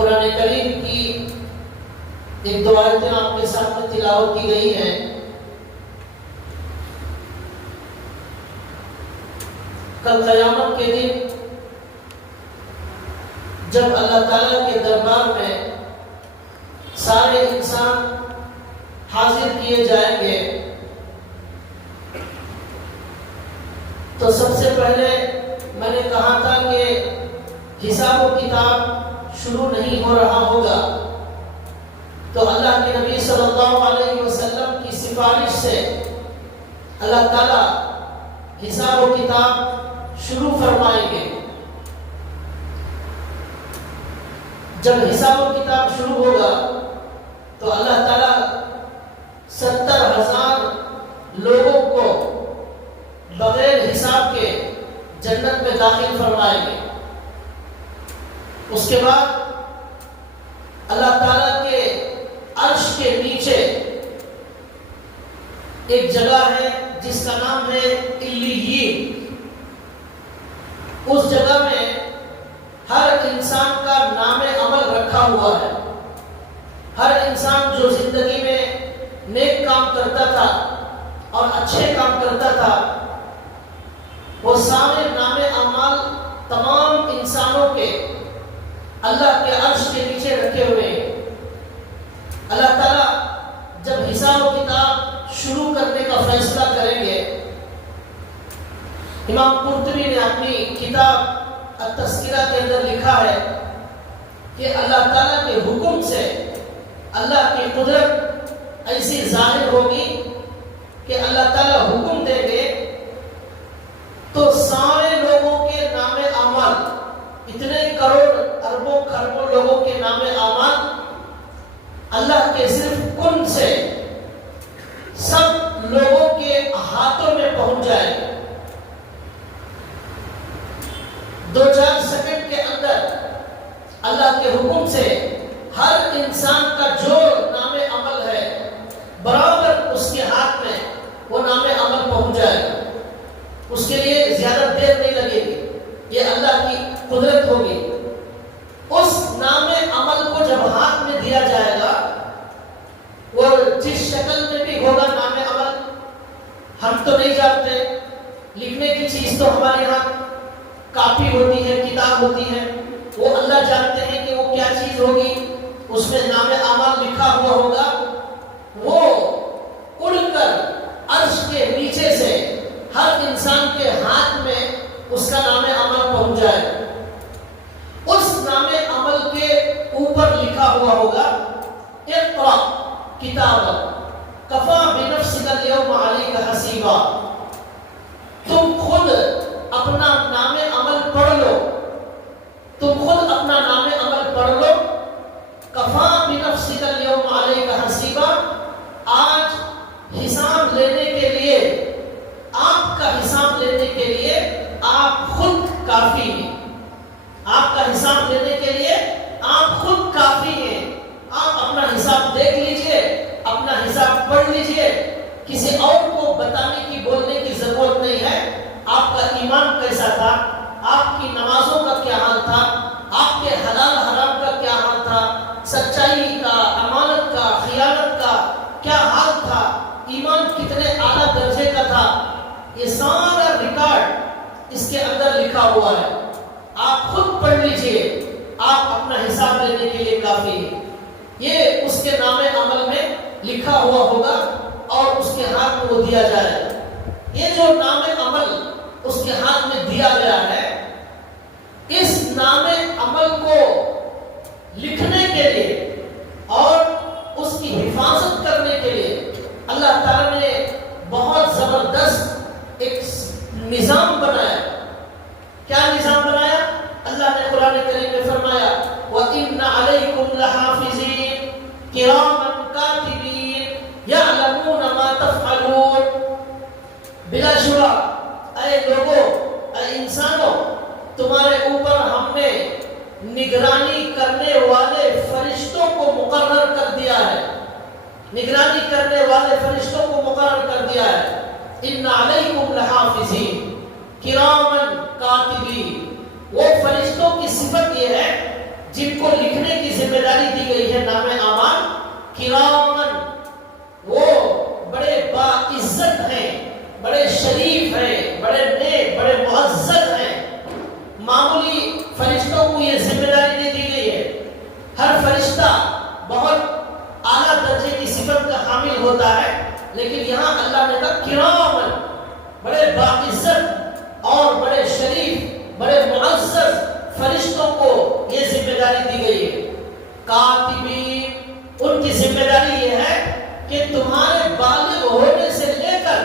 قرآن کریم کی ایک دو آیتیں آپ کے سامنے تلاوت کی گئی ہیں. کل قیامت کے دن جب اللہ تعالیٰ کے دربار میں سارے انسان حاضر کیے جائیں گے تو سب سے پہلے میں نے کہا تھا کہ حساب و کتاب شروع نہیں ہو رہا ہوگا. تو اللہ کے نبی صلی اللہ علیہ وسلم کی سفارش سے اللہ تعالیٰ حساب و کتاب شروع فرمائیں گے. جب حساب و کتاب شروع ہوگا تو اللہ تعالیٰ 70,000 لوگوں کو بغیر حساب کے جنت میں داخل فرمائیں گے. اس کے بعد اللہ تعالیٰ کے عرش کے نیچے ایک جگہ ہے جس کا نام ہے علیین. اس جگہ میں ہر انسان کا نام عمل رکھا ہوا ہے. ہر انسان جو زندگی میں نیک کام کرتا تھا اور اچھے کام کرتا تھا وہ سارے نام اعمال تمام انسانوں کے اللہ کے عرش کے نیچے رکھے ہوئے ہیں. اللہ تعالیٰ جب حساب و کتاب شروع کرنے کا فیصلہ کریں گے، امام قرطبی نے اپنی کتاب التذکرہ کے اندر لکھا ہے کہ اللہ تعالیٰ کے حکم سے اللہ کی قدرت ایسی ظاہر ہوگی کہ اللہ تعالیٰ حکم دیں گے تو سارے لوگوں کے نام اعمال، اتنے کروڑ اربوں خربوں لوگوں کے نام اعمال اللہ کے صرف کن سے سب لوگوں کے ہاتھوں میں پہنچ جائے. 2-4 سیکنڈ کے اندر اللہ کے حکم سے ہر انسان کا جو نام عمل ہے برابر اس کے ہاتھ میں وہ نام عمل پہنچ جائے گا. اس کے لیے زیادہ دیر نہیں لگے گی، یہ اللہ کی قدرت ہوگی. اس نام عمل کو جب ہاتھ میں دیا جائے گا، وہ جس شکل میں بھی ہوگا نام عمل ہم تو نہیں جانتے. لکھنے کی چیز تو ہمارے یہاں کاپی ہوتی ہے، کتاب ہوتی ہے، وہ اللہ جانتے ہیں کہ وہ کیا چیز ہوگی. اس میں نام اعمال لکھا ہوا ہوگا، وہ اڑ کر عرش کے نیچے سے ہر انسان کے ہاتھ میں اس کا نام عمل پہنچ جائے. اس نام عمل کے اوپر لکھا ہوا ہوگا اقرأ کتابک کفی بنفسک اليوم علیک حسیبا. تم خود اپنا نام عمل پڑھ لو، تم خود اپنا نام عمل پڑھ لو. کفی بنفسک اليوم علیک حسیبا. آج حساب لینے کے لیے، آپ کا حساب لینے کے لیے آپ خود کافی ہیں. آپ کا حساب لینے کے لیے آپ خود کافی ہیں. آپ اپنا حساب دیکھ لیجئے، اپنا حساب پڑھ لیجئے. کسی اور کو بتانے کی، بولنے کی ضرورت نہیں ہے. آپ کا ایمان کیسا تھا، آپ کی نمازوں کا کیا حال تھا، آپ کے حلال حرام کا کیا حال تھا، سچائی کا، امانت کا، خیانت کا کیا حال تھا، ایمان کتنے اعلیٰ درجے کا تھا، یہ سارا ریکارڈ اس کے اندر لکھا ہوا ہے. آپ خود پڑھ لیجئے، آپ اپنا حساب لینے کے لیے کافی ہیں. یہ اس کے نام عمل میں لکھا ہوا ہوگا اور اس کے ہاتھ میں وہ دیا جائے. یہ جو نام عمل اس کے ہاتھ میں دیا گیا ہے، اس نام عمل کو لکھنے کے لیے اور اس کی حفاظت کرنے کے لیے اللہ تعالیٰ نے بہت زبردست ایک نظام بنایا. کیا نظام بنایا؟ اللہ نے قرآن کریم میں فرمایا وَإِنَّ عَلَيْكُمْ لَحَافِظِينَ كِرَامًا كَاتِبِينَ يَعْلَمُونَ مَا تَفْعَلُونَ. بلا شبہ اے لوگوں، اے انسانوں، تمہارے اوپر ہم نے نگرانی کرنے والے فرشتوں کو مقرر کر دیا ہے. نگرانی کرنے والے فرشتوں کو مقرر کر دیا ہے. ان علیکم لحافظین کرامن کاتبین. وہ فرشتوں کی صفت یہ ہے جن کو لکھنے کی فرشتوں کو یہ ذمہ داری دے دی گئی ہے. ہر فرشتہ بہت اعلیٰ درجے کی صفت کا حامل ہوتا ہے، لیکن یہاں اللہ نے کہا کرامن، بڑے باعزت اور بڑے شریف، بڑے معزز فرشتوں کو یہ ذمہ داری دی گئی ہے. کاتبین، ان کی ذمہ داری یہ ہے کہ تمہارے بالغ ہونے سے لے کر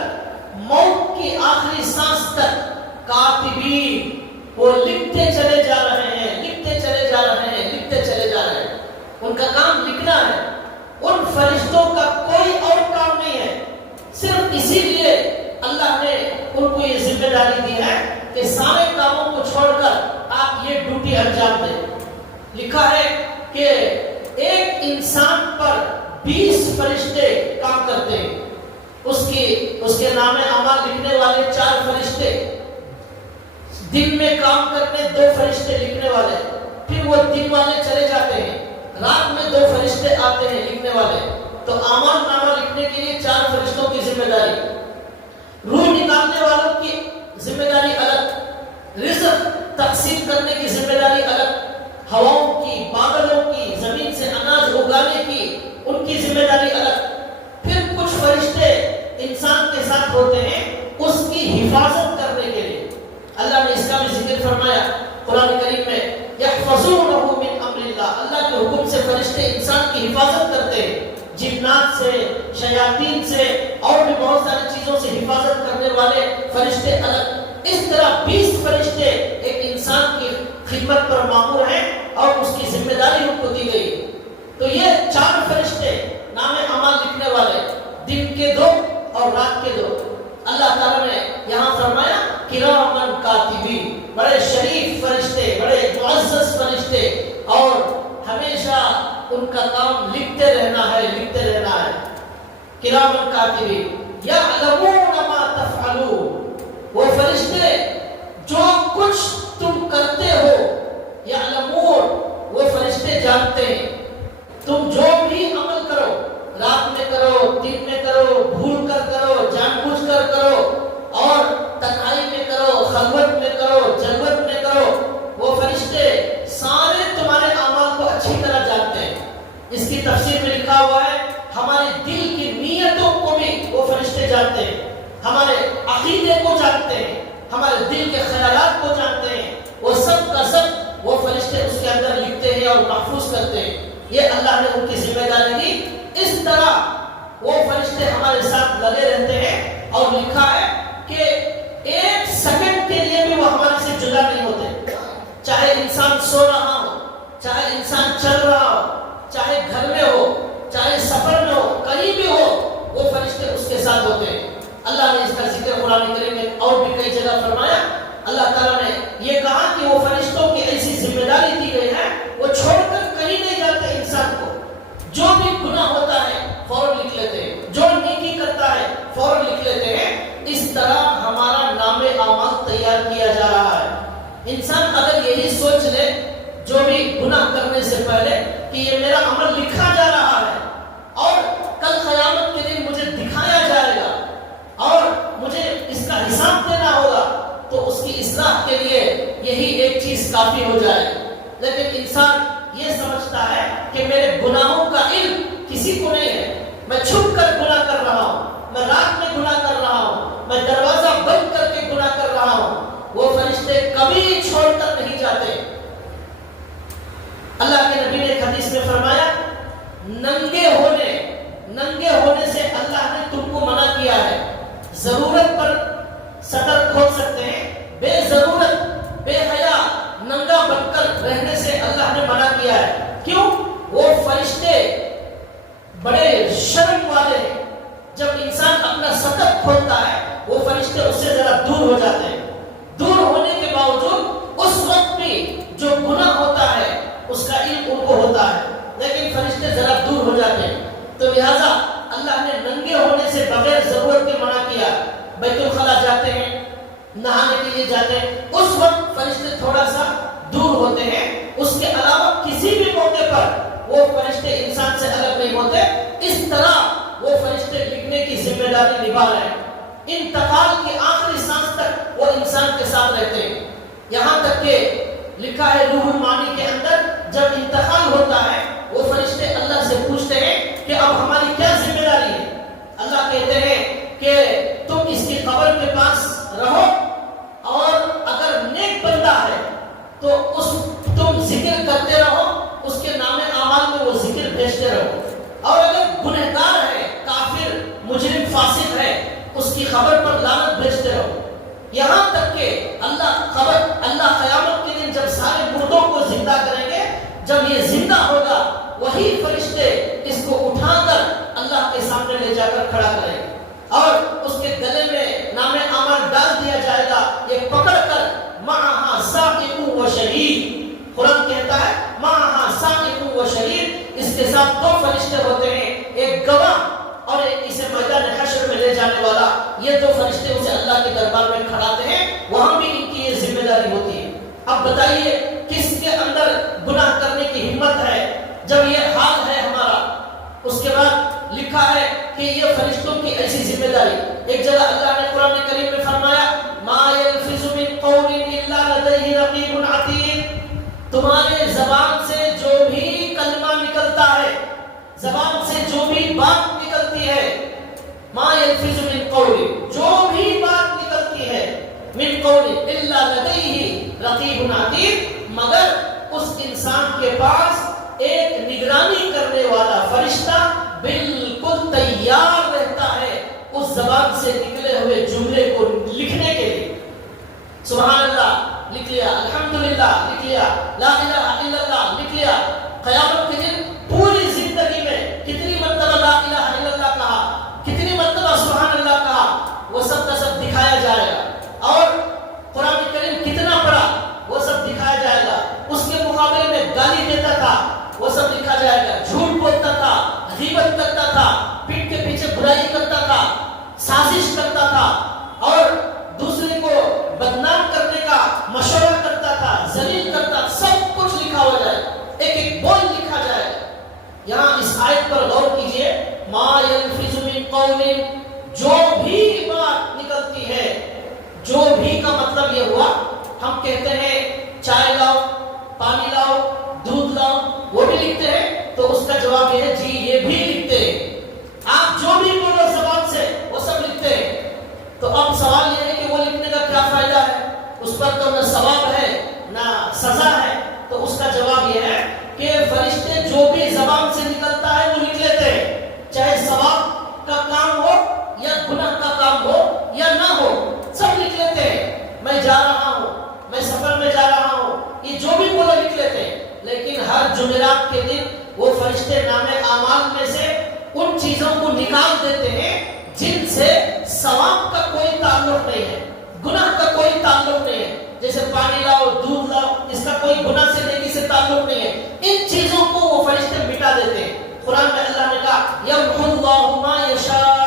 موت کی آخری سانس تک کاتبین وہ لکھتے چلے جا رہے ہیں، لکھتے چلے جا رہے ہیں، لکھتے چلے جا رہے ہیں. ان کا کام لکھنا ہے. ان فرشتوں کا کوئی اور کام نہیں ہے. صرف اسی لیے اللہ نے ان کو یہ ذمہ داری دی ہے کہ سارے کاموں کو چھوڑ کر آپ یہ ڈیوٹی انجام دیں. لکھا ہے کہ ایک انسان پر 20 فرشتے کام کرتے ہیں. اس کے نام اعمال لکھنے والے 4 فرشتے، دن میں کام کرنے 2 فرشتے لکھنے والے، پھر وہ دن والے چلے جاتے ہیں، رات میں 2 فرشتے آتے ہیں لکھنے والے. تو اعمال نامہ لکھنے کے لیے 4 فرشتوں کی ذمہ داری. روح نکالنے والوں کی ذمہ داری الگ، رزق تقسیم کرنے کی ذمہ داری الگ، ہواؤں کی، بادلوں کی، زمین سے اناج اگانے کی ان کی ذمہ داری الگ. پھر کچھ فرشتے انسان کے ساتھ ہوتے ہیں اس کی حفاظت کرنے کے لیے. اللہ نے اس کا بھی ذکر فرمایا قرآن کریم میں، یحفظونہ من امر اللہ، اللہ کے حکم سے فرشتے انسان کی حفاظت کرتے ہیں، جنات سے، شیاطین سے اور بھی بہت ساری چیزوں سے حفاظت کرنے والے فرشتے الگ. اس طرح 20 فرشتے ایک انسان کی خدمت پر مامور ہیں اور اس کی ذمہ داری ان کو دی گئی. تو یہ 4 فرشتے نام اعمال لکھنے والے، دن کے 2 اور رات کے 2. اللہ تعالیٰ نے یہاں فرمایا کرامن کاتبین، بڑے شریف فرشتے، بڑے معزز فرشتے، اور ہمیشہ ان کا کام لکھتے رہنا ہے، لکھتے رہنا ہے. کرامن کاتبین یعلمون ما تفعلون، وہ فرشتے جو کچھ تم کرتے ہو، یعلمون وہ فرشتے جانتے ہیں. تم جو بھی عمل کرو، رات میں کرو، دن میں کرو، بھول کر کرو، جان بوجھ کر کرو، اور تنہائی میں کرو، خلوت میں کرو، جلوت میں کرو، وہ فرشتے سارے تمہارے اعمال کو اچھی طرح جانتے ہیں. اس کی تفسیر میں لکھا ہوا ہے ہمارے دل کی نیتوں کو بھی وہ فرشتے جانتے ہیں، ہمارے عقیدے کو جانتے ہیں، ہمارے دل کے خیالات کو جانتے ہیں. وہ سب کا سب وہ فرشتے اس کے اندر لکھتے ہیں اور محفوظ کرتے ہیں. یہ اللہ نے ان کی ذمہ داری دی. اس طرح وہ فرشتے ہمارے ساتھ لگے رہتے ہیں، اور لکھا ہے کہ 1 سیکنڈ کے لیے بھی وہ ہمارے سے جدا نہیں ہوتے. چاہے انسان سو رہا ہو، چاہے انسان چل رہا ہو، چاہے گھر میں ہو، چاہے سفر میں ہو، کہیں بھی ہو، وہ فرشتے اس کے ساتھ ہوتے ہیں. اللہ نے اس کا ذکر قرآن کریم میں اور بھی کئی جگہ فرمایا. اللہ تعالیٰ نے یہ کہا کہ وہ فرشتوں کی ایسی ذمہ داری دی گئی ہے، وہ چھوڑ کر کہیں نہیں جاتے انسان کو. جو بھی گناہ ہوتا ہے فوراً لکھ لیتے ہیں، جو نیکی کرتا ہے فوراً لکھ لیتے ہیں. اس طرح ہمارا نام اعمال تیار کیا جا رہا ہے. انسان اگر یہی سوچ لے جو بھی گناہ کرنے سے پہلے کہ یہ میرا عمل لکھا جا رہا ہے اور کل قیامت کے دن مجھے دکھایا جائے گا اور مجھے اس کا حساب دینا ہوگا، تو اس کی اصلاح کے لیے یہی ایک چیز کافی ہو جائے. لیکن انسان یہ سمجھتا ہے کہ میرے گناہوں کا علم کسی کو نہیں ہے، میں چھپ کر گناہ کر رہا ہوں، میں رات میں گناہ کر رہا ہوں، میں دروازہ بند کر کے گناہ کر رہا ہوں. وہ فرشتے کبھی چھوڑ کر نہیں جاتے. اللہ کے نبی نے ایک حدیث میں فرمایا ننگے ہونے سے اللہ نے تم کو منع کیا ہے. ضرورت پر سٹر کھول سکتے ہیں، بے ضرورت بے حیا ننگا بن کر رہنے سے اللہ نے منع کیا ہے. کیوں؟ وہ فرشتے بڑے شرم والے ہیں. جب انسان اپنا سٹر کھولتا ہے وہ فرشتے اس سے ذرا دور ہو جاتے ہیں. دور ہونے کے باوجود اس وقت بھی جو گناہ ہوتا ہے اس کا علم ان کو ہوتا ہے، لیکن فرشتے ذرا دور ہو جاتے ہیں. تو لہذا اللہ نے ننگے ہونے سے بغیر ضرورت کے منع کیا. بیت الخلا جاتے ہیں، نہانے کے لیے جاتے ہیں، اس وقت فرشتے تھوڑا سا دور ہوتے ہیں. اس کے علاوہ کسی بھی موقع پر وہ فرشتے انسان سے الگ نہیں ہوتے. اس طرح وہ فرشتے لکھنے کی ذمہ داری نبھا رہے ہیں. انتقال کی آخری سانس تک وہ انسان کے ساتھ رہتے ہیں. یہاں تک کہ لکھا ہے روح المانی کے اندر جب انتقال ہوتا ہے وہ فرشتے اللہ سے پوچھتے ہیں کہ اب ہماری کیا ذمہ داری ہے. اللہ کہتے ہیں کہ تم اس کی قبر کے پاس رہو اور اگر نیک بندہ ہے تو تم ذکر کرتے رہو، اس کے نام اعمال میں وہ ذکر بھیجتے رہو، اور اگر گنہگار ہے، کافر، مجرم، فاسق ہے، اس کی خبر پر لعنت بھیجتے رہو، یہاں تک کہ اللہ قیامت کے دن جب سارے مردوں کو زندہ کریں گے، جب یہ زندہ ہوگا وہی فرشتے اس کو اٹھا کر اللہ کے سامنے لے جا کر کھڑا کریں گے اور اس کے گلے میں نام اعمال ڈال دیا جائے گا. یہ پکڑ کر معہا ساقط و شہید، قرآن کہتا ہے معہا ساقط و شہید، اس کے ساتھ دو فرشتے ہوتے ہیں، ایک گواہ اور ایک اسے میدان حشر میں لے جانے والا. یہ دو فرشتے اسے اللہ کے دربار میں کھڑاتے ہیں، وہاں بھی ان کی یہ ذمہ داری ہوتی ہے. اب بتائیے کس کے اندر گناہ کرنے کی ہمت ہے جب یہ حال ہے ہمارا. اس کے بعد لکھا ہے کہ یہ فرشتوں کی ایسی ذمہ داری. ایک جگہ اللہ نے قرآن کریم میں فرمایا ما یلفظ من قول الا لدیہ رقیب عتید، تمہارے زبان سے جو بھی کلمہ نکلتا ہے، زبان سے جو بھی بات نکلتی ہے، ما یلفظ من قول، جو بھی بات نکلتی ہے، من قول الا لدیہ رقیب عتید، مگر اس انسان کے پاس ایک نگرانی کرنے والا فرشتہ بالکل تیار رہتا ہے اس زبان سے نکلے ہوئے جملے کو لکھنے کے لیے. سبحان اللہ لکھ لیا، الحمدللہ لکھ لیا، لا الہ الا اللہ لکھ لیا. قیامت کے دن پوری زندگی میں کتنی مرتبہ لا الہ الا اللہ کہا، کتنی مرتبہ سبحان اللہ کہا، وہ سب کا سب دکھایا جائے گا. اور قرآن کریم کتنا پڑھا وہ سب دکھایا جائے گا. اس کے مقابلے میں گالی دیتا تھا وہ سب لکھا جائے گا، جھوٹ بولتا تھا، غیبت کرتا تھا، پیٹ کے پیچھے برائی کرتا تھا، سازش کرتا تھا اور دوسرے کو بدنام کرنے کا مشورہ کرتا تھا، ذلیل کرتا، سب کچھ لکھا ہو جائے، ایک ایک بول لکھا جائے. یہاں اس آیت پر غور کیجئے، ما یلفظ من قول، جو بھی بات نکلتی ہے، جو بھی کا مطلب یہ ہوا ہم کہتے ہیں چائے لاؤ، پانی لاؤ، دودھ لاؤ، وہ بھی لکھتے ہیں، تو اس کا جواب یہ ہے جی یہ بھی لکھتے ہیں. آپ جو بھی بولو زبان سے وہ سب لکھتے ہیں. تو اب سوال یہ ہے کہ وہ لکھنے کا کیا فائدہ ہے؟ اس پر تو نہ ثواب ہے نہ سزا ہے. تو اس کا جواب یہ ہے کہ فرشتے جو بھی زبان سے نکلتا ہے وہ لکھ لیتے ہیں، چاہے ثواب کا کام ہو یا گناہ کا کام ہو یا نہ ہو، سب لکھ لیتے ہیں. میں جا رہا ہوں، میں سفر میں جا رہا ہوں، یہ جو بھی بولو لکھ لیتے ہیں. لیکن ہر جمعرات کے دن وہ فرشتے نام اعمال میں سے ان چیزوں کو نکال دیتے ہیں جن سے ثواب کا کوئی تعلق نہیں ہے، گناہ کا کوئی تعلق نہیں ہے. جیسے پانی لاؤ، دودھ لاؤ، اس کا کوئی گناہ سے نیکی سے تعلق نہیں ہے. ان چیزوں کو وہ فرشتے مٹا دیتے ہیں. قرآن میں اللہ نے کہا یمحو اللہ ما یشاء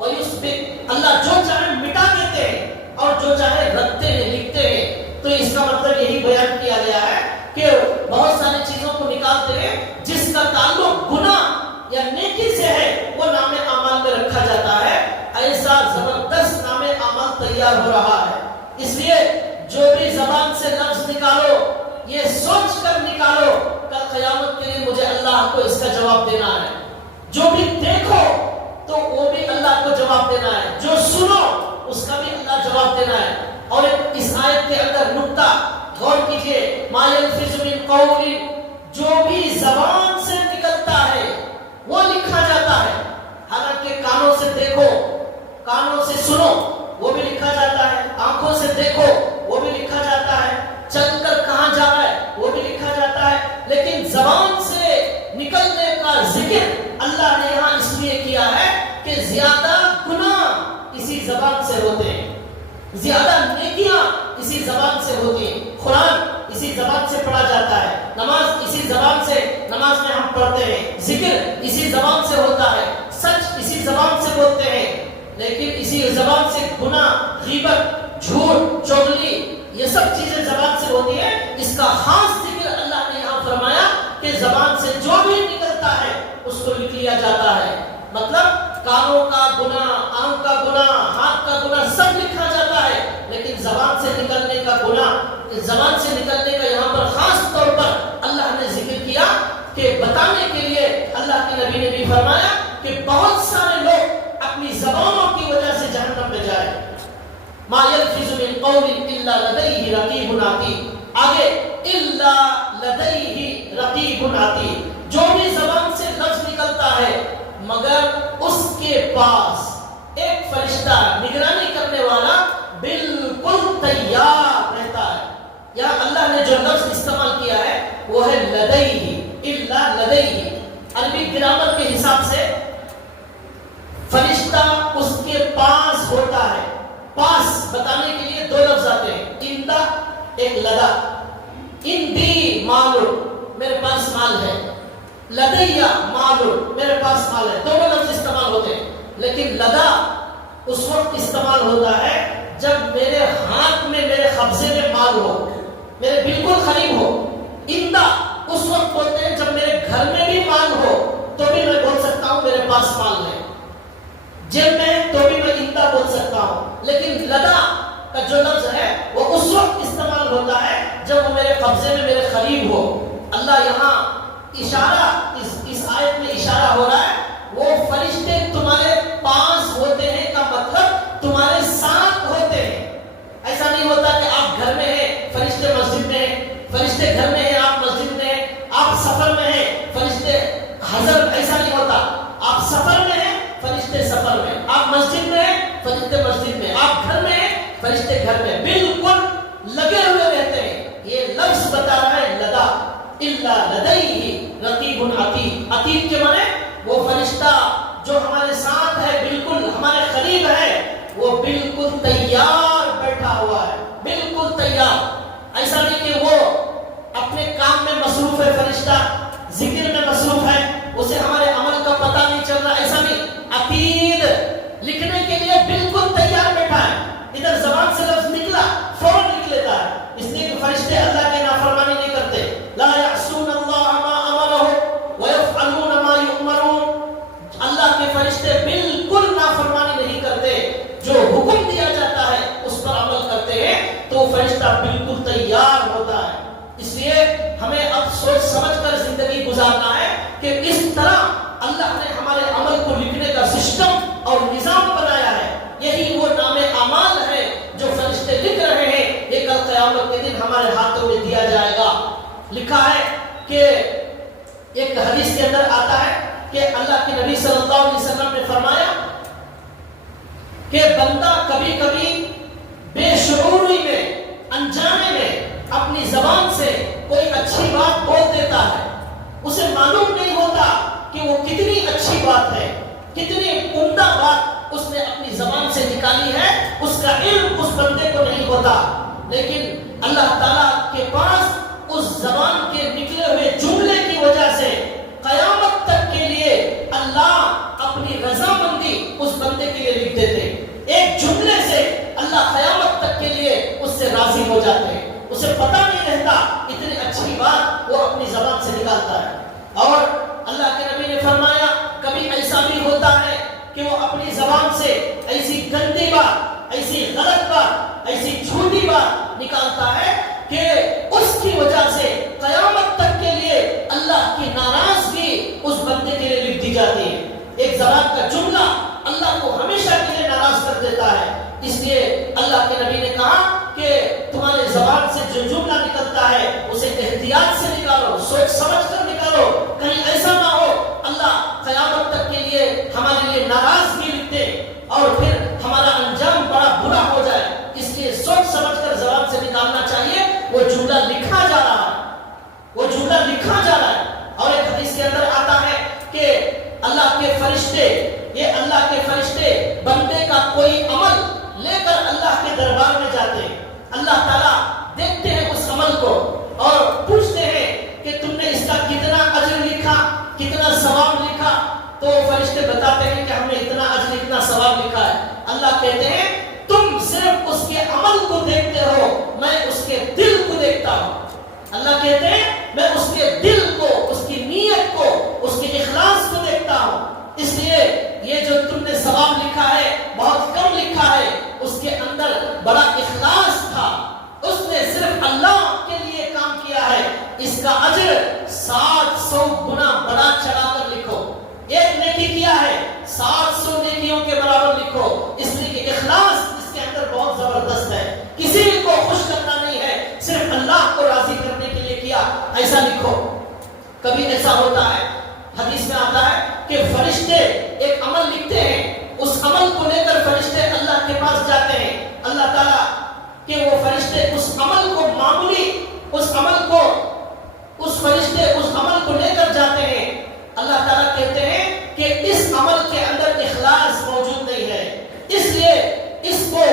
ویثبت، اللہ جو چاہے مٹا دیتے ہیں اور جو چاہے رکھتے ہیں، لکھتے ہیں. تو اس کا مطلب یہی بیان کیا گیا ہے کہ بہت ساری چیزوں کو نکالتے ہیں جس کا تعلق گناہ یا نیکی سے ہے، وہ نام اعمال میں رکھا جاتا ہے. ایسا زبردست نام اعمال تیار ہو رہا ہے. اس لیے جو بھی زبان سے لفظ نکالو یہ سوچ کر نکالو کل قیامت کے لیے مجھے اللہ کو اس کا جواب دینا ہے. جو بھی دیکھو تو وہ بھی اللہ کو جواب دینا ہے، جو سنو اس کا بھی اللہ جواب دینا ہے. اور اس آیت کے اندر نقطہ غور کیجئے، ما یلفظ من قول، جو بھی زبان سے نکلتا ہے وہ لکھا جاتا ہے. حالانکہ کانوں سے دیکھو، کانوں سے سنو وہ بھی لکھا جاتا ہے، آنکھوں سے دیکھو وہ بھی لکھا جاتا ہے، چل کر کہاں جا رہا ہے وہ بھی لکھا جاتا ہے. لیکن زبان سے نکلنے کا ذکر اللہ نے یہاں اس لیے کیا ہے کہ زیادہ گناہ اسی زبان سے ہوتے ہیں، زیادہ نیکیاں اسی زبان سے ہوتی ہیں. قرآن اسی زبان سے پڑھا جاتا ہے، نماز اسی زبان سے نماز میں ہم پڑھتے ہیں، ذکر اسی زبان سے ہوتا ہے، سچ اسی زبان سے بولتے ہیں. لیکن اسی زبان سے گناہ، غیبت، جھوٹ، چغلی، یہ سب چیزیں زبان سے ہوتی ہیں. اس کا خاص ذکر اللہ نے یہاں فرمایا کہ زبان سے جو بھی نکلتا ہے اس کو لکھ لیا جاتا ہے. مطلب کانوں کا گناہ، آنکھ کا گناہ، ہاتھ کا گناہ سب لکھا جاتا ہے، لیکن زبان سے نکلنے کا گناہ زبان سے نکلنے کا یہاں پر خاص طور پر اللہ نے ذکر کیا کہ بتانے کے لیے اللہ کے نبی نے بھی فرمایا کہ بہت سارے لوگ اپنی زبانوں کی وجہ سے جہنم میں جائیں. ما یلفظ من قول الا لدیہ رقیب عتید، آگے الا لدیہ رقیب عتید، جو بھی زبان سے لفظ نکلتا ہے مگر اس کے پاس ایک فرشتہ نگرانی کرنے والا بالکل تیار رہتا ہے. یہاں اللہ نے جو لفظ استعمال کیا ہے وہ ہے لدیہ، الا لدیہ. عربی گرامر کے حساب سے فرشتہ اس کے پاس ہوتا ہے. پاس بتانے کے لیے دو لفظ آتے ہیں، اندا ایک لدا. اندی مال، میرے پاس مال ہے، لدیہ مال، میرے پاس مال ہے. دونوں لفظ استعمال ہوتے ہیں، لیکن لدا اس وقت استعمال ہوتا ہے جب میرے ہاتھ میں، میرے قبضے میں مال ہو، میرے بالکل قریب ہو. اندا اس وقت بولتے ہیں جب میرے گھر میں بھی مال ہو تو بھی میں بول سکتا ہوں میرے پاس مال ہے. جب میں تو بھی میں اندا بول سکتا ہوں. لیکن لدا کا جو لفظ ہے وہ اس وقت استعمال ہوتا ہے جب وہ میرے قبضے میں، میرے قریب ہو. اللہ یہاں اشارہ، اس آیت میں اشارہ ہو رہا ہے وہ فرشتے تمہارے پاس ہوتے ہیں کا مطلب تمہارے ساتھ ہوتے ہیں. ایسا نہیں ہوتا کہ آپ گھر میں ہیں فرشتے مسجد میں ہیں، فرشتے گھر میں ہیں آپ مسجد میں ہیں، آپ سفر میں ہیں فرشتے حضر، ایسا نہیں ہوتا. آپ سفر میں ہیں فرشتے سفر میں، آپ مسجد میں ہیں فرشتے مسجد میں، آپ گھر میں ہیں فرشتے گھر میں، بالکل لگے ہوئے رہتے ہیں. یہ لفظ بتا رہا ہے لدا، الا لدیہ رقیب عتید. عتید کے معنی وہ فرشتہ جو ہمارے ساتھ ہے، بالکل ہمارے قریب ہے، وہ بالکل تیار بیٹھا ہوا ہے، بالکل تیار. ایسا نہیں کہ وہ اپنے کام میں مصروف ہے، فرشتہ ذکر میں مصروف ہے، اسے ہمارے عمل کا پتہ نہیں چل رہا، ایسا نہیں. عتید لکھنے کے لیے بالکل تیار بیٹھا ہے. ادھر زبان سے لفظ نکلا فوراً لکھ لیتا ہے، اس لیے کہ فرشتے اللہ کی نافرمانی نہیں کرتے. لا یعصون اللہ ما امرهم ویفعلون ما یؤمرون. اللہ کے فرشتے بالکل نافرمانی نہیں کرتے، جو حکم دیا جاتا ہے اس پر عمل کرتے ہیں. تو فرشتہ بالکل تیار ہوتا ہے. اس لیے ہمیں اب سوچ سمجھ کر زندگی گزارنا ہے کہ اس طرح اللہ نے ہمارے عمل کو لکھنے کا سسٹم اور نظام بنایا ہے. یہی وہ نام اعمال ہے جو فرشتے لکھ رہے ہیں. یہ کل قیامت کے دن ہمارے ہاتھوں میں دیا جائے گا. لکھا ہے کہ ایک حدیث کے اندر آتا ہے کہ اللہ کے نبی صلی اللہ علیہ وسلم نے فرمایا کہ بندہ کبھی کبھی بے شعوری میں، انجانے میں اپنی زبان سے کوئی اچھی بات بول دیتا ہے. اسے معلوم نہیں ہوتا کہ وہ کتنی اچھی بات ہے، کتنی عمدہ بات اس نے اپنی زبان سے نکالی ہے. اس کا علم اس بندے کو نہیں ہوتا، لیکن اللہ تعالیٰ کے پاس اس زبان کے نکلے ہوئے جملے کی وجہ سے قیامت تک کے لیے اللہ اپنی رضامندی اس بندے کے لیے لکھ دیتے. ایک جملے سے اللہ قیامت تک کے لیے اس سے راضی ہو جاتے ہیں. اسے پتہ نہیں رہتا اتنی اچھی بات وہ اپنی زبان سے نکالتا ہے. اور اللہ کے نبی نے فرمایا کبھی ایسا بھی ہوتا ہے کہ وہ اپنی زبان سے ایسی گندی بات، ایسی غلط بات، ایسی جھوٹی بات نکالتا ہے کہ اس کی وجہ سے قیامت تک کے لیے اللہ کی ناراضگی اس بندے کے لیے لکھ دی جاتی ہے. ایک زبان کا جملہ اللہ کو ہمیشہ کے لیے ناراض کر دیتا ہے. اس لیے اللہ کے نبی نے کہا کہ تمہارے زبان سے جو جملہ نکلتا ہے اسے احتیاط سے نکالو، سوچ سمجھ کر نکالو، کہیں ایسا نہ ہو اللہ قیامت تک کے لیے ہمارے لیے ناراضگی لکھتے اور پھر ہمارا انجام بڑا برا ہو جائے. اس لیے سوچ سمجھ کر زبان سے نکالنا چاہیے. وہ جملہ لکھا جا رہا ہے، وہ جملہ لکھا جا رہا ہے. اور ایک حدیث کے اندر آتا ہے کہ اللہ کے فرشتے، یہ اللہ کے فرشتے بندے کا کوئی عمل لے کر اللہ کے دربار میں جاتے ہیں. اللہ تعالیٰ دیکھتے ہیں اس عمل کو اور پوچھتے ہیں کہ تم نے اس کا کتنا اجر لکھا، کتنا ثواب لکھا. تو فرشتے بتاتے ہیں کہ ہم نے اتنا اجر، اتنا ثواب لکھا ہے. اللہ کہتے ہیں تم صرف اس کے عمل کو دیکھتے ہو، میں اس کے دل کو دیکھتا ہوں. اللہ کہتے ہیں میں اس کے دل کو، اس کی نیت کو، اس کے اخلاص کو دیکھتا ہوں. اس لیے یہ جو تم نے ثواب لکھا ہے بہت کم لکھا ہے، اس کے اندر بڑا اخلاص تھا. اس نے صرف اللہ اجر 700 گنا بڑا چڑھا کر لکھو. ایک نیکی کیا ہے 700 نیکیوں کے برابر لکھو. اس لیے کہ اخلاص اس کے اندر بہت زبردست ہے. کسی کو خوش کرنا نہیں ہے, صرف اللہ کو راضی کرنے کے لیے کیا, ایسا لکھو. کبھی ایسا ہوتا ہے, حدیث میں آتا ہے کہ فرشتے ایک عمل لکھتے ہیں, اس عمل کو لے کر فرشتے اللہ کے پاس جاتے ہیں. اللہ تعالیٰ کہ وہ فرشتے اس عمل کو معمولی, اس عمل کو اس فرشتے اس عمل کو لے کر جاتے ہیں. اللہ تعالیٰ کہتے ہیں کہ اس عمل کے اندر اخلاص موجود نہیں ہے, اس لیے اس کو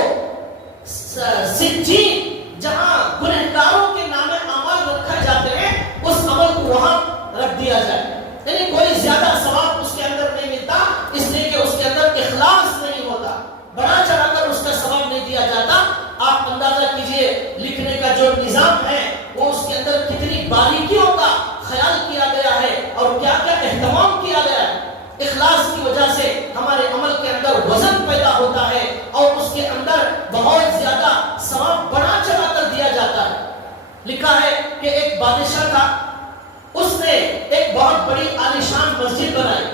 سجین جہاں گنہگاروں کے نام اعمال رکھے جاتے ہیں اس عمل کو وہاں رکھ دیا جائے. یعنی کوئی زیادہ ثواب اس کے اندر نہیں ملتا, اس لیے کہ اس کے اندر اخلاص نہیں ہوتا, بڑا چڑھا کر اس کا ثواب نہیں دیا جاتا. آپ اندازہ کیجئے لکھنے کا جو نظام ہے وہ اس کے اندر کتنی باریکیوں کا خیال کیا گیا ہے اور کیا کیا اہتمام کیا گیا ہے. اخلاص کی وجہ سے ہمارے عمل کے اندر وزن پیدا ہوتا ہے اور اس کے اندر بہت زیادہ ثواب بڑا چڑھا کر دیا جاتا ہے. لکھا ہے کہ ایک بادشاہ تھا, اس نے ایک بہت بڑی عالیشان مسجد بنائی.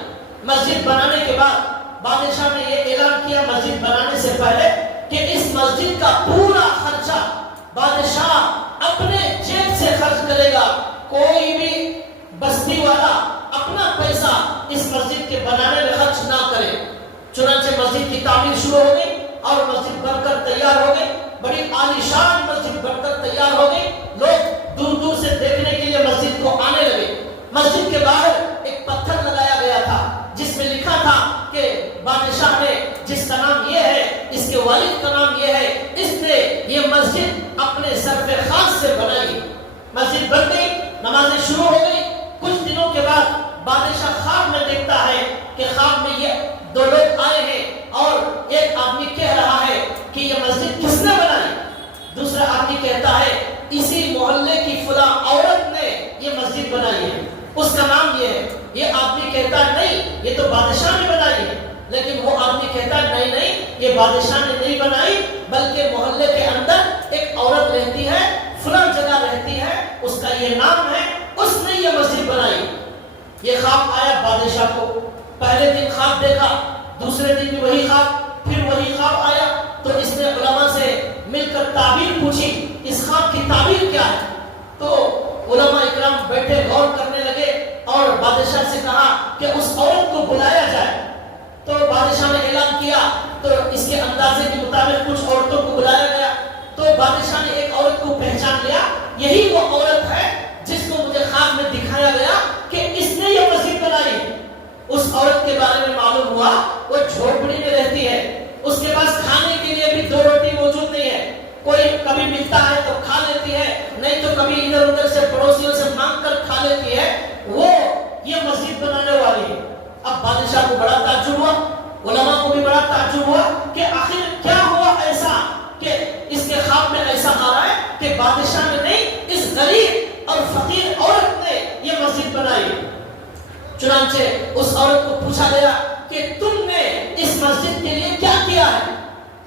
مسجد بنانے کے بعد بادشاہ نے یہ اعلان کیا مسجد بنانے سے پہلے کہ اس مسجد کا پورا خرچہ بادشاہ اپنے جیب سے خرچ کرے گا. کوئی بھی بستی والا اپنا پیسہ اس مسجد کے بنانے میں خرچ نہ کرے. چنانچہ مسجد کی تعمیر شروع ہو گئی اور مسجد بن کر تیار ہو گئی. بڑی عالیشان مسجد بن کر تیار ہو گئی. لوگ دور دور سے دیکھنے کے لیے مسجد کو آنے لگے. مسجد کے باہر ایک پتھر لگایا گیا تھا جس میں لکھا تھا کہ بادشاہ نے, جس کا نام یہ ہے, اس کے والد کا نام یہ ہے, اس نے یہ مسجد اپنے سر پہ خاص سے بنائی. مسجد بن گئی, نمازیں شروع ہو گئی. کچھ دنوں کے بعد بادشاہ خواب میں دیکھتا ہے کہ خواب میں یہ دو لوگ آئے ہیں اور ایک آدمی کہہ رہا ہے کہ یہ مسجد کس نے بنائی. دوسرا آدمی کہتا ہے اسی محلے کی فلاں عورت نے یہ مسجد بنائی ہے, اس کا نام یہ ہے. یہ آدمی کہتا ہے نہیں یہ تو بادشاہ نے بنائی ہے. لیکن وہ آدمی کہتا ہے نہیں نہیں یہ بادشاہ نے نہیں بنائی بلکہ محلے کے اندر ایک عورت رہتی ہے, فلاں جگہ رہتی ہے, اس کا یہ نام ہے, اس نے یہ مسجد بنائی. یہ خواب آیا بادشاہ کو. پہلے دن خواب دیکھا, دوسرے دن بھی وہی خواب, پھر وہی خواب آیا. تو اس نے علماء سے مل کر تعبیر پوچھی, اس خواب کی تعبیر کیا ہے. تو علماء اکرام بیٹھے غور کرنے لگے اور بادشاہ سے کہا کہ اس عورت کو بلایا جائے. تو بادشاہ نے اعلان کیا, تو اس کے اندازے کے مطابق کچھ عورتوں کو بلایا گیا. تو بادشاہ نے ایک عورت کو پہچان لیا, یہی وہ عورت ہے جس کو مجھے خواب میں دکھایا گیا کہ اس نے یہ مسجد بنائی. اس عورت کے بارے میں معلوم ہوا وہ جھوپڑی میں رہتی ہے, اس کے پاس کھانے کے لیے بھی 2 روٹی موجود نہیں ہے. کوئی کبھی ملتا ہے تو کھا لیتی ہے, نہیں تو کبھی ادھر ادھر سے پڑوسیوں سے مانگ کر کھا لیتی ہے. وہ یہ مسجد بنانے والی ہے. اب بادشاہ کو بڑا تعجب ہوا, علماء کو بھی بڑا تعجب ہوا کہ آخر کیا ہوا ایسا کہ اس کے خواب میں ایسا آ رہا ہے کہ بادشاہ نے نہیں اس غریب اور فقیر عورت نے یہ مسجد بنائی. چنانچہ اس عورت کو پوچھا گیا کہ تم نے اس مسجد کے لیے کیا کیا ہے.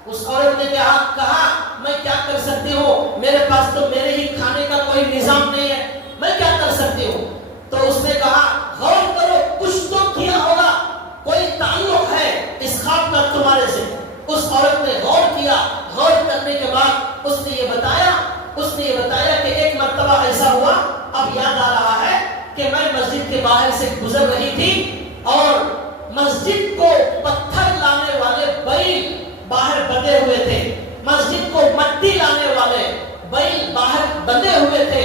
اس عورت نے کہا میں کیا کر سکتی ہوں, میرے پاس تو میرے ہی کھانے کا کوئی نظام نہیں ہے, میں کیا کر سکتی ہوں. تو اس نے کہا غور کرو, کچھ تو کیا ہوگا, کوئی تعلق ہے اس خواب کا تمہارے سے. اس عورت نے غور کیا, غور کرنے کے بعد اس نے یہ بتایا کہ ایک مرتبہ ایسا ہوا, اب یاد آ رہا ہے کہ میں مسجد کے باہر سے گزر رہی تھی اور مسجد کو پتھر لانے والے بیل باہر بندھے ہوئے تھے, مسجد کو مٹی لانے والے بیل باہر بندھے ہوئے تھے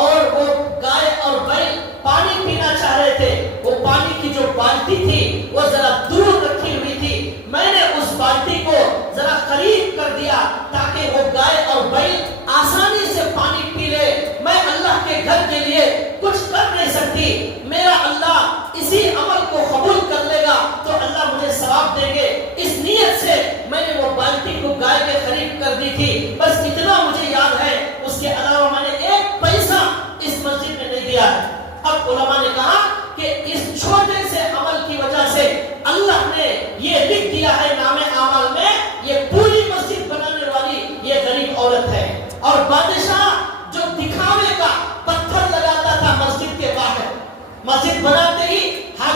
اور وہ گائے اور بیل پانی پینا چاہ رہے تھے. وہ پانی کی جو بالٹی تھی وہ ذرا دور رکھی ہوئی تھی, میں نے اس بالٹی کو ذرا قریب کر دیا تاکہ وہ گائے اور بیل آسانی سے پانی پی لے. میں اللہ کے گھر کے لیے کچھ کر نہیں سکتی, میرا اللہ اسی عمل کو قبول کر لے گا تو اللہ مجھے ثواب دیں گے. اس نیت سے میں نے وہ بالٹی کو گائے کے قریب کر دی تھی, بس اتنا مجھے یاد ہے, اس کے علاوہ میں نے ایک پیسہ اس مسجد میں نہیں دیا ہے. اب علماء نے کہا کہ اس چھوٹے سے عمل کی وجہ سے اللہ نے یہ لکھ دیا ہے نام اعمال میں, یہ پوری مسجد بنانے والی یہ غریب عورت ہے. اور بادشاہ جو دکھاوے کا پتھر لگاتا تھا مسجد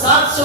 700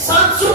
700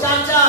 4-4,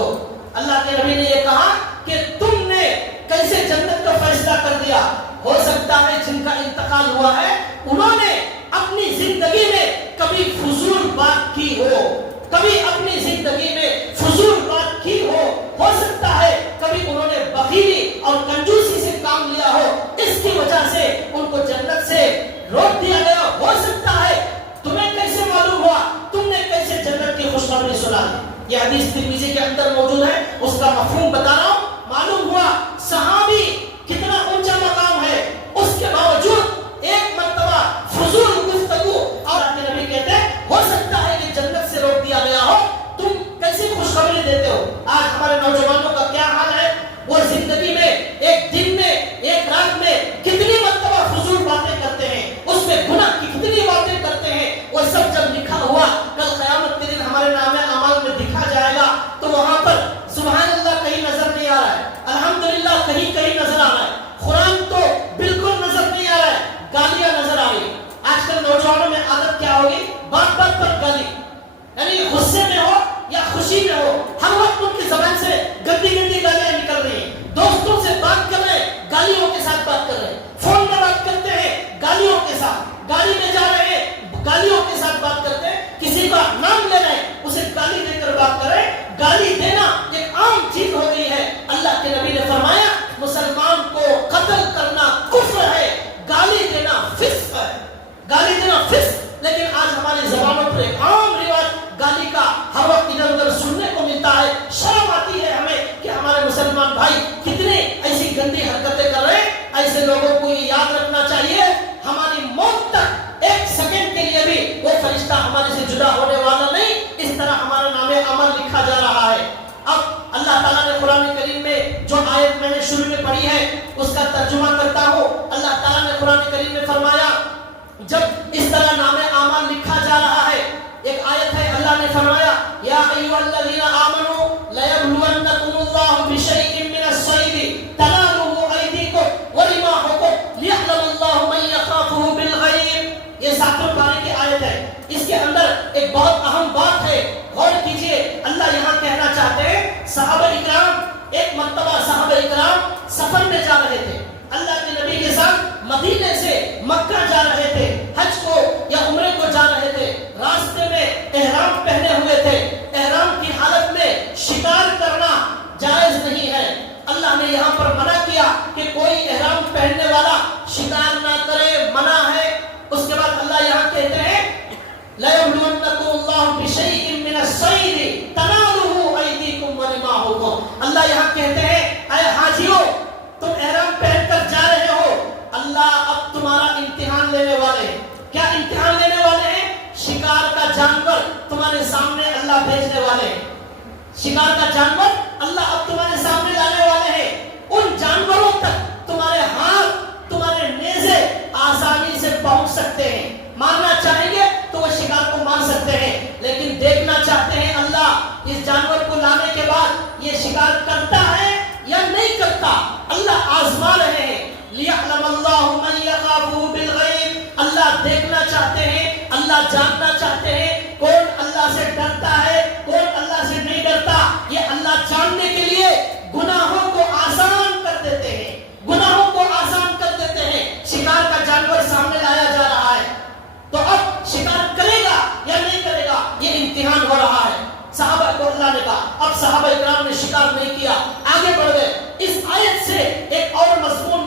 ہو. اللہ کے نبی نے یہ کہا کہ تم نے کیسے جنت کا فیصلہ کر دیا. ہو سکتا ہے جن کا انتقال ہوا ہے انہوں نے اپنی زندگی میں کبھی فضول بات کی ہو, کبھی اپنی زندگی میں فضول بات کی ہو سکتا ہے کبھی انہوں نے بخیلی اور کنجوسی سے کام لیا ہو, اس کی وجہ سے ان کو جنت سے روک دیا گیا. ہو سکتا ہے. تمہیں کیسے معلوم ہوا؟ تم نے کیسے جنت کی خوشخبری سنا دی؟ یہ حدیث ترمذی کے اندر موجود ہے, اس کا مفہوم بتا رہا ہوں. معلوم ہوا صحابی کتنا اونچا مقام ہے, اس کے باوجود ایک مرتبہ فضول گفتگو, اور کے نبی کہتے ہیں ہو سکتا ہے کہ جنت سے روک دیا گیا ہو, تم کیسے خوشخبری دیتے ہو؟ آج ہمارے نوجوانوں کا کیا حال ہے؟ وہ زندگی میں ایک دن میں ایک رات میں کتنی مرتبہ فضول باتیں کرتے ہیں, اس میں گناہ کی کتنی باتیں کرتے ہیں. وہ سب جب لکھا ہوا کل قیامت کے دن ہمارے نام اعمال میں دکھا جائے گا تو وہاں پر سبحان اللہ کہیں نظر نہیں آ رہا ہے, الحمدللہ کہیں کہیں نظر آ رہا ہے, قرآن تو بالکل نظر نہیں آ رہا ہے, گالیاں نظر آ رہی. آج کل نوجوانوں میں عادت کیا ہوگی؟ بات بات پر گالی, یعنی غصے میں ہو یا خوشی میں ہو ہر وقت ان کی زبان سے گندی گندی گالیاں نکل رہی ہیں. دوستوں سے بات کر رہے ہیں گالیوں کے ساتھ بات کر رہے ہیں, فون میں بات کرتے ہیں گالیوں کے ساتھ, گالی میں جا رہے ہیں گالیوں کے ساتھ بات کرتے ہیں, کسی کا نام لے رہے ہیں اسے گالی دے کر بات کر رہے ہیں. گالی دینا ایک عام چیز ہو گئی ہے. اللہ کے نبی نے فرمایا مسلمان کو قتل کرنا کفر ہے, گالی دینا فسق ہے, گالی دینا فسق. لیکن آج ہماری زبانوں پر ایک عام رواج گالی کا ہر وقت ادھر ادھر سننے کو ملتا ہے. شرم آتی ہے ہمیں کہ ہمارے مسلمان بھائی کتنے ایسی گندی حرکتیں کر رہے ہیں. ایسے لوگوں کو یہ یاد رکھنا چاہیے ہماری موت تک ایک سیکنڈ کے لیے بھی وہ فرشتہ ہمارے سے جدا ہونے والا نہیں. اس طرح ہمارا نام عمل لکھا جا رہا ہے. اب اللہ تعالیٰ نے قرآن کریم میں جو آیت میں نے شروع میں پڑھی ہے اس کا ترجمہ کرتا ہوں. اللہ تعالیٰ نے قرآن کریم میں فرمایا جب اس طرح نام اعمال لکھا جا رہا ہے, ایک آیت ہے اللہ نے فرمایا یا ایھا الذین آمنوا لیبلونکم اللہ بشیء من الصید تنالہ ایدیکم ورماحکم لیعلم اللہ من یخافہ بالغیب. یہ ذات الباری کی آیت ہے. اس کے اندر ایک بہت اہم بات ہے, غور کیجئے. اللہ یہاں کہنا چاہتے ہیں صحابہ اکرام, ایک مرتبہ صحابہ اکرام سفر میں جا رہے تھے, اللہ کے نبی کے ساتھ مدینے سے مکہ جا رہے تھے, حج کو یا عمرے کو جا رہے تھے. راستے میں احرام پہنے ہوئے تھے. احرام کی حالت میں شکار کرنا جائز نہیں ہے. اللہ نے یہاں پر منع کیا کہ کوئی احرام پہننے والا شکار نہ کرے, منع ہے. اس کے بعد اللہ یہاں کہتے ہیں لَيَبْلُوَنَّكُمُ اللَّهُ بِشَيْءٍ مِّنَ الصَّيْدِ تَنَالُهُ أَيْدِيكُمْ وَرِمَاحُكُمْ. اللہ یہاں کہتے ہیں اے حاجیوں تم احرام پہن کر جا رہے ہو, اللہ اب تمہارا امتحان لینے والے ہیں. کیا امتحان لینے والے ہیں؟ شکار کا جانور تمہارے سامنے اللہ بھیجنے والے ہیں. شکار کا جانور اللہ اب تمہارے سامنے لانے والے ہیں. ان جانوروں تک تمہارے ہاتھ تمہارے نیزے آسانی سے پہنچ سکتے ہیں. مارنا چاہیں گے تو وہ شکار کو مار سکتے ہیں, لیکن دیکھنا چاہتے ہیں اللہ اس جانور کو لانے کے بعد یہ شکار کرتا ہے یا نہیں کرتا. اللہ آزما رہے ہیں. لیعلم اللہ من یخافہ بالغیب. اللہ دیکھنا چاہتے ہیں, اللہ جاننا چاہتے ہیں کون اللہ سے ڈرتا ہے کون اللہ سے نہیں ڈرتا. یہ اللہ جاننے کے لیے گناہوں کو آسان کر دیتے ہیں, گناہوں کو آسان کر دیتے ہیں. شکار کا جانور سامنے لایا جا رہا ہے تو اب شکار کرے گا یا نہیں کرے گا یہ امتحان ہو رہا ہے. صحابہ کو اللہ نے کہا, اب صحابہ اکرام نے شکار نہیں کیا, آگے بڑھ گئے. اس آیت سے ایک اور مضمون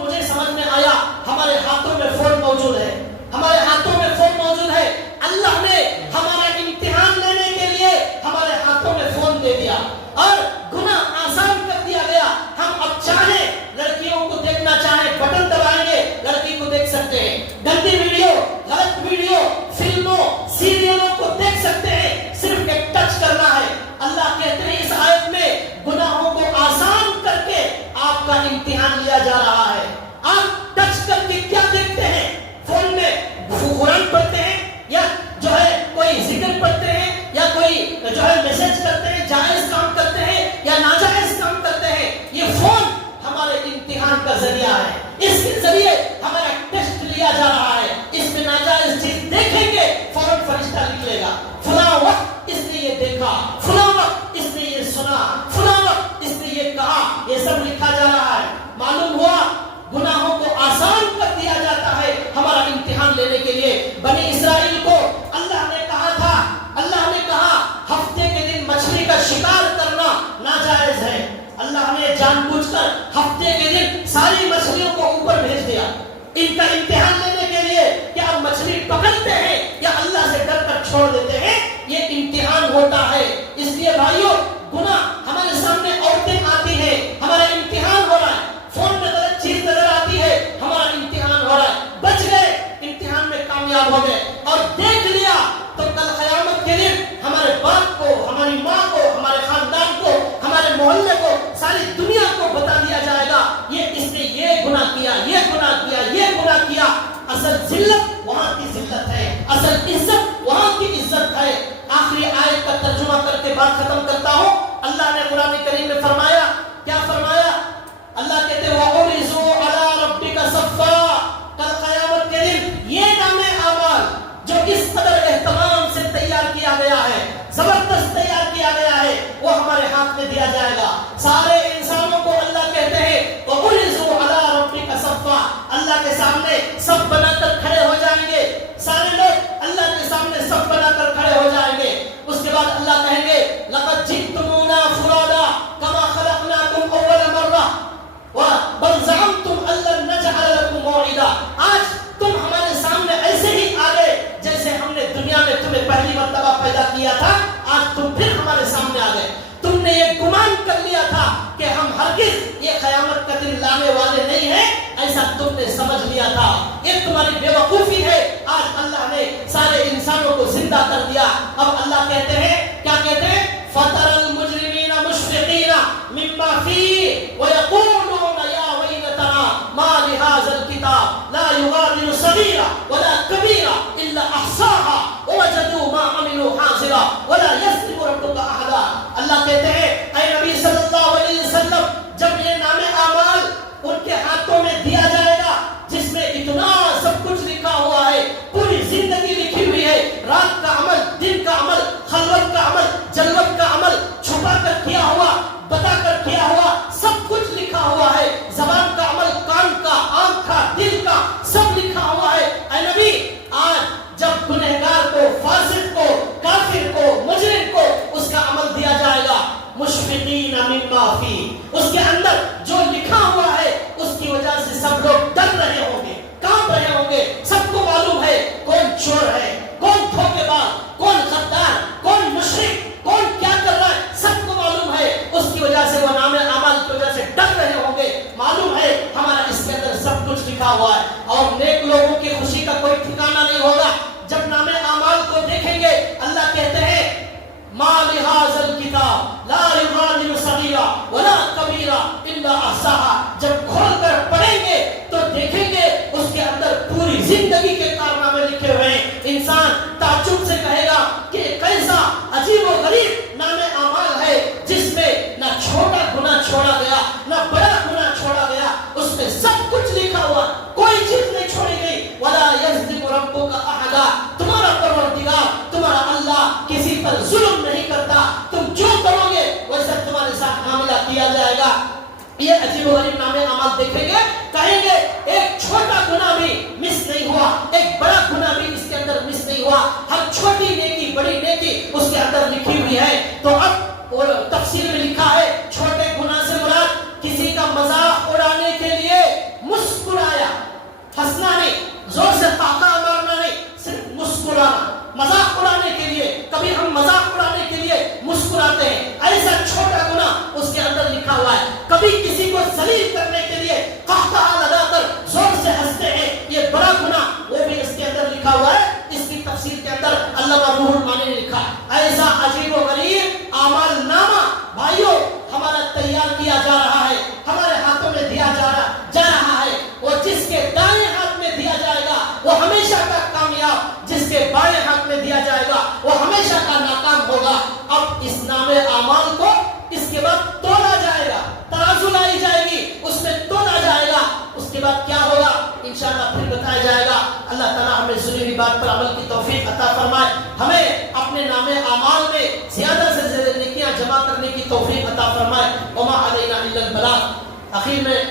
ان کا امتحان لینے کے لیے کہ اب مچھلی پکڑتے ہیں یا اللہ سے ڈر کر چھوڑ دیتے ہیں، یہ امتحان ہوتا ہے۔ اس لیے بھائیوں، گناہ ہمارے سامنے عورتیں آتی ہیں، ہمارا امتحان ہو رہا ہے، فون میں غلط چیز نظر آتی ہے، ہمارا امتحان ہو رہا ہے، بچ گئے، امتحان میں کامیاب ہو گئے، اور دیکھ لیا تو کل قیامت کے دن ہمارے باپ کو، ہماری ماں کو، ہمارے خاندان کو، ہمارے محلے کو، ساری دنیا کو بتا دیا جائے گا یہ اس نے یہ گناہ کیا، یہ گناہ کیا، یہ گناہ کیا۔ اصل ذلت وہاں کی ذلت ہے، اصل عزت وہاں کی عزت ہے۔ آخری آیت کا ترجمہ کر کے بات ختم کرتا ہوں۔ اللہ نے قرآن کریم میں فرمایا، کیا فرمایا؟ اللہ کہتے ہیں وَعُرِضُوا عَلَىٰ رَبِّكَ صَفًّا، کل قیامت کے دن یہ نامے اعمال جو اس قدر اہتمام سے تیار کیا گیا ہے، زبردست تیار کیا گیا ہے، وہ ہمارے ہاتھ میں دیا جائے گا۔ سارے انسانوں کو اللہ کہتے ہیں وَعُرِضُوا عَلَىٰ رَبِّكَ صَفًّا، اللہ کے سامنے صف بنا کر کھڑے ہو جائیں گے، سارے لوگ اللہ کے سامنے صف بنا کر کھڑے ہو جائیں گے۔ اس کے بعد اللہ کہیں گے لَقَدْ جِئْتُمُونَا فُرَادَىٰ كَمَا خَلَقْنَاكُمْ أَوَّلَ مَرَّةٍ بل زعمتم ان لن نجعل لكم موعدا، آج تم ہمارے سامنے ایسے ہی آ گئے جیسے ہم نے دنیا میں تمہیں پہلی مرتبہ پیدا کیا تھا، آج تم پھر ہمارے سامنے آ گئے۔ تم نے یہ گمان کر لیا تھا کہ ہم ہرگز یہ قیامت کا دن لانے والے نہیں ہیں، ایسا تم نے سمجھ لیا تھا، یہ تمہاری بے وقوفی ہے۔ آج اللہ نے سارے انسانوں کو زندہ کر دیا۔ اب اللہ کہتے ہیں، کیا کہتے ہیں؟ فَتَرَى الْمُجْرِمِينَ مُشْفِقِينَ مِمَّا فِيهِ وَيَقُولُونَ يَا وَيْلَتَنَا مَا لِهَٰذَا الْكِتَابِ لَا يُغَادِرُ صَغِيرَةً وَلَا كَبِيرَةً إِلَّا أَحْصَاهَا وَوَجَدُوا مَا عَمِلُوا حَاضِرًا وَلَا يَظْلِمُ رَبُّكَ أَحَدًا۔ اللہ کہتے ہیں اے نبی صلی اللہ علیہ وسلم، جب یہ نام اعمال ان کے ہاتھوں میں دیا جائے گا جس میں اتنا سب کچھ لکھا ہوا ہے، پوری زندگی لکھی ہوئی ہے، رات کا عمل، دن کا عمل، خلوت کا عمل، جلوت کا عمل، چھپا کر کیا ہوا، بتا کر کیا ہوا، سب کچھ لکھا ہوا ہے، زبان کا عمل، کان کا، آنکھ کا، دل کا، سب لکھا ہوا ہے۔ اے نبی، آج جب گنہگار کو، فاسق کو، کافر کو، مجرم کو اس کا عمل دیا جائے گا، مشفقین مما فی، اس کے اندر جو لکھا ہوا ہے اس کی وجہ سے سب لوگ ڈر رہے ہوں گے، کانپ رہے ہوں گے۔ سب کو معلوم ہے کون چور ہے، کون دھوکے باز، کون غدار، کون مشرک، کون کیا کر رہا ہے، سب کو معلوم ہے۔ اس کی وجہ سے وہ نام اعمال کی وجہ سے ڈر رہے ہوں گے، معلوم ہے ہمارا اس کے اندر سب کچھ لکھا ہوا ہے۔ اور نیک لوگوں کی خوشی کا کوئی ٹھکانہ نہیں ہوگا جب نام اعمال کو دیکھیں گے۔ اللہ کہتے ہیں مَا لِهَٰذَا الْكِتَابِ لَا يُغَادِرُ صَغِيرَةً وَلَا كَبِيرَةً إِلَّا أَحْصَاهَا، جب کھول کر پڑھیں گے تو دیکھیں گے اس کے اندر پوری زندگی کے کارنامے لکھے ہوئے ہیں۔ انسان تعجب سے کہے گا کہ کیسا عجیب و غریب نام اعمال ہے جس میں نہ چھوٹا گناہ چھوڑا گیا نہ بڑا گناہ چھوڑا گیا، اس میں سب کچھ لکھا ہوا، کوئی چیز نہیں چھوڑی گئی۔ وَلَا يَظْلِمُ رَبُّكَ أَحَدًا، تمہارا پروردگار، تمہارا اللہ کسی پر ظلم نہیں کرتا، تم جو کرو گے ویسا تمہارے ساتھ معاملہ کیا جائے گا۔ یہ عجیب و غریب نام اعمال دیکھیں گے، کہیں گے ایک چھوٹا گناہ بھی مس نہیں ہوا، ایک بڑا گناہ بھی اس کے اندر مس نہیں ہوا، ہر چھوٹی نیکی بڑی نیکی اس کے اندر لکھی ہوئی ہے۔ تو اب تفسیر میں لکھا ہے چھوٹے گناہ سے مراد کسی کا مذاق اڑانے کے لیے مسکرایا، ہنسنا نہیں، زور سے پاکا مارنا نہیں، صرف مسکرانا، مذاق اڑانے کے لیے۔ کبھی ہم مذاق اڑانے کے لیے مسکراتے ہیں، ایسا چھوٹا گناہ اس کے اندر لکھا ہوا ہے۔ کبھی کسی کو ذلیل کرنے کے لیے قہقہا لگا کر زور سے ہنستے ہیں، یہ بڑا گناہ، وہ بھی اس کے اندر لکھا ہوا ہے۔ اس کی تفسیر کے اندر علامہ روح المانی نے لکھا ایسا عجیب و غریب اعمال نامہ بھائیوں ہمارا تیار کیا جا رہا ہے، ہمارے ہاتھوں میں دیا جا رہا ہے۔ وہ جس کے دائیں ہاتھ میں دیا جائے گا وہ ہمیشہ کا کامیاب، جس کے بائیں ہاتھ میں دیا جائے گا وہ ہمیشہ کا ناکام ہوگا۔ اب اس نام اعمال کو اس کے بعد تولا جائے گا، ترازو لائی جائے گی، اس میں تولا جائے گا، اس کے بعد کیا ہوگا انشاءاللہ پھر بتایا جائے گا۔ اللہ تعالیٰ ہمیں سنی ہوئی بات پر عمل کی توفیق عطا فرمائے، ہمیں اپنے نام اعمال میں زیادہ سے زیادہ نیکیاں جمع کرنے کی توفیق عطا فرمائے۔ وما علینا الا البلاغ۔ اخیر میں